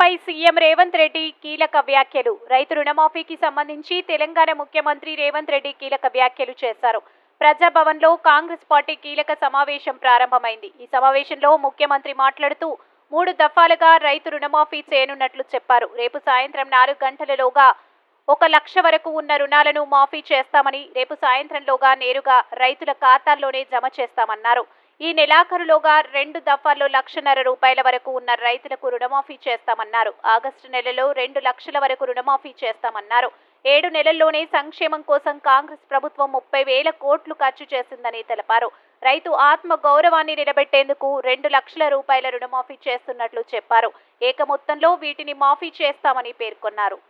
అంశంపై సీఎం రేవంత్ రెడ్డి కీలక వ్యాఖ్యలు. రైతు రుణమాఫీకి సంబంధించి తెలంగాణ ముఖ్యమంత్రి రేవంత్ రెడ్డి కీలక వ్యాఖ్యలు చేశారు. ప్రజాభవన్లో కాంగ్రెస్ పార్టీ కీలక సమావేశం ప్రారంభమైంది. ఈ సమావేశంలో ముఖ్యమంత్రి మాట్లాడుతూ 3 దఫాలుగా రైతు రుణమాఫీ చేయనున్నట్లు చెప్పారు. రేపు సాయంత్రం 4 గంటలలోగా 1 లక్ష వరకు ఉన్న రుణాలను మాఫీ చేస్తామని, రేపు సాయంత్రంలోగా నేరుగా రైతుల ఖాతాల్లోనే జమ చేస్తామన్నారు. ఈ నెలాఖరులోగా 2 దఫాల్లో 1,50,000 రూపాయల వరకు ఉన్న రైతులకు రుణమాఫీ చేస్తామన్నారు. ఆగస్టు నెలలో 2 లక్షల వరకు రుణమాఫీ చేస్తామన్నారు. 7 నెలల్లోనే సంక్షేమం కోసం కాంగ్రెస్ ప్రభుత్వం 30,000 కోట్లు ఖర్చు చేసిందని తెలిపారు. రైతు ఆత్మ గౌరవాన్ని నిలబెట్టేందుకు 2 లక్షల రూపాయల రుణమాఫీ చేస్తున్నట్లు చెప్పారు. ఏక మొత్తంలో వీటిని మాఫీ చేస్తామని పేర్కొన్నారు.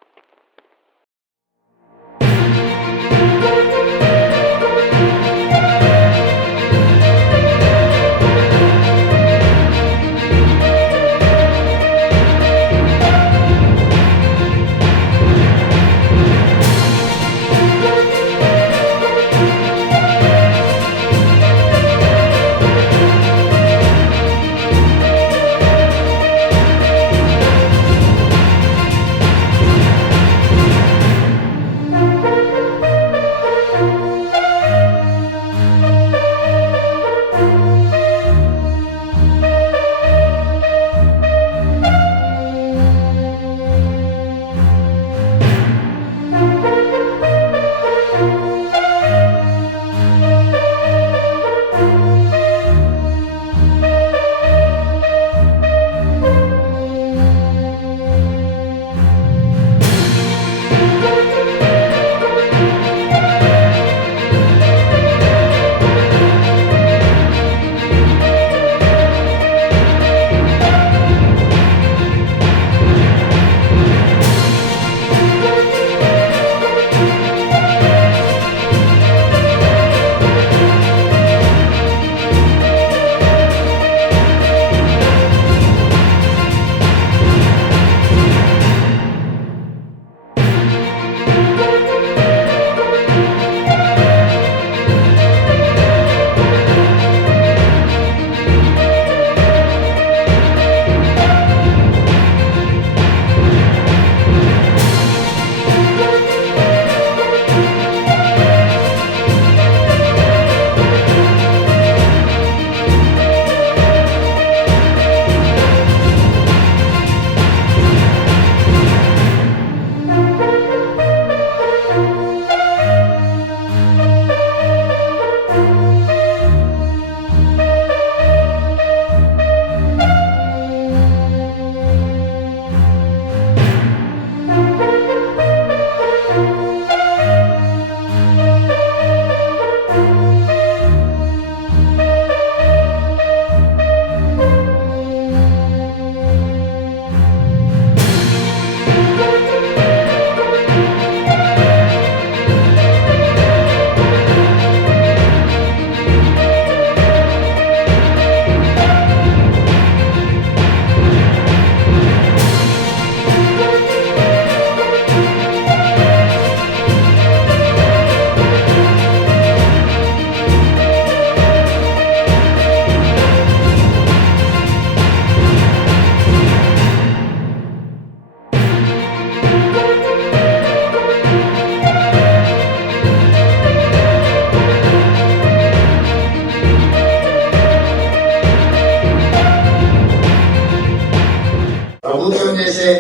ప్రభుత్వం చేసే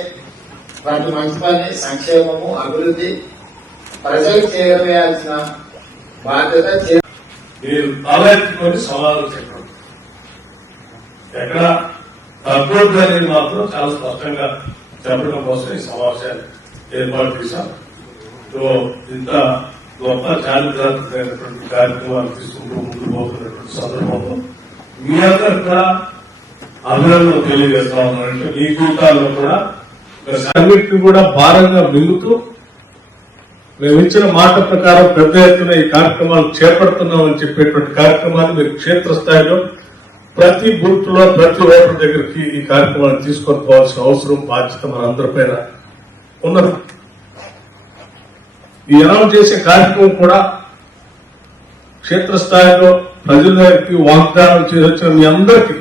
వాటి మంచి పని, సంక్షేమము, అభివృద్ధి ప్రజలకు చేరవేయాల్సిన బాధ్యత మీరు తలెత్తుకొని సవాలు చెప్పడం ఎక్కడ తగ్గొద్దు అనేది మాత్రం చాలా స్పష్టంగా చెప్పడం కోసం ఈ సమావేశాన్ని ఏర్పాటు చేశాం. సో ఇంత గొప్ప చారిత్రాత్మకమైనటువంటి కార్యక్రమాలు తీసుకుంటూ ముందుకు పోతున్నటువంటి సందర్భంలో మీ అందరూ కూడా అభినందనలు తెలియజేస్తా ఉన్నారంటే మీ జీవితాల్లో కూడా అన్నింటినీ కూడా భారంగా మింగుతూ మేము ఇచ్చిన మాట ప్రకారం పెద్ద ఎత్తున ఈ కార్యక్రమాలు చేపడుతున్నామని చెప్పేటువంటి కార్యక్రమాన్ని మీరు క్షేత్రస్థాయిలో ప్రతి బూత్ లో ప్రతి ఓటర్ దగ్గరికి ఈ కార్యక్రమాన్ని తీసుకొని పోవాల్సిన అవసరం, బాధ్యత మనందరిపైన ఉన్నది. ఈ అనౌన్స్ చేసే కార్యక్రమం కూడా క్షేత్రస్థాయిలో ప్రజల దగ్గరికి వాగ్దానం చేసి వచ్చిన మీ అందరికీ